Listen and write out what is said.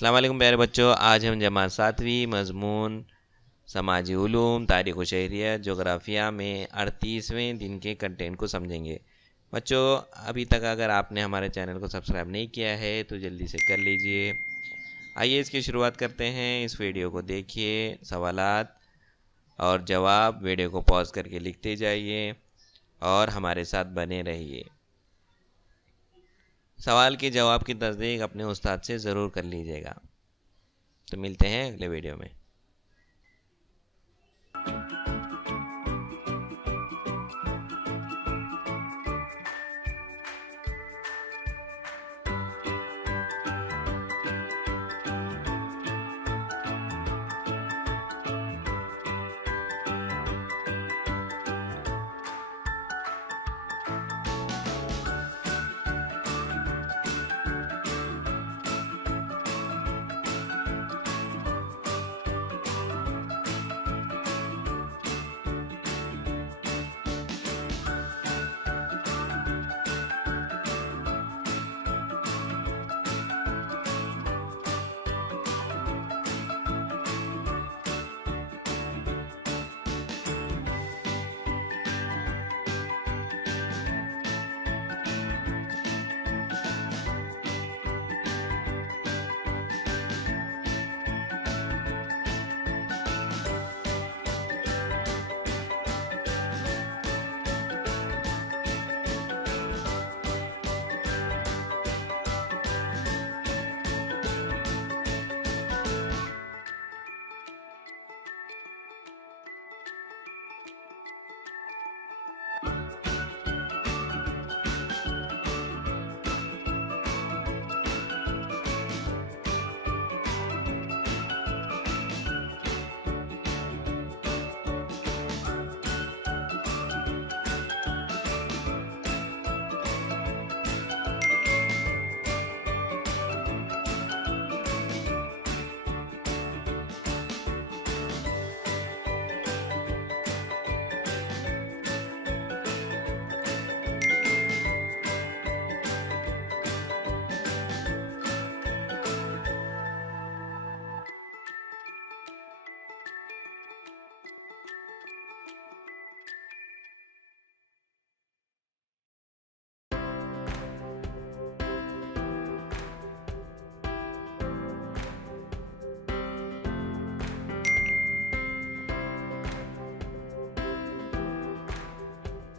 अस्सलाम वालेकुम प्यारे बच्चों, आज हम जमात 7वीं मज़मून समाजी उलूम तारीख़ व शहरियत जोग्राफ़िया में 38वें दिन के कंटेंट को समझेंगे। बच्चों, अभी तक अगर आपने हमारे चैनल को सब्सक्राइब नहीं किया है तो जल्दी से कर लीजिए। आइए इसकी शुरुआत करते हैं। इस वीडियो को देखिए, सवालात और जवाब वीडियो को पॉज करके लिखते जाइए और हमारे साथ बने रहिए। सवाल के जवाब की तस्दीक अपने उस्ताद से ज़रूर कर लीजिएगा। तो मिलते हैं अगले वीडियो में।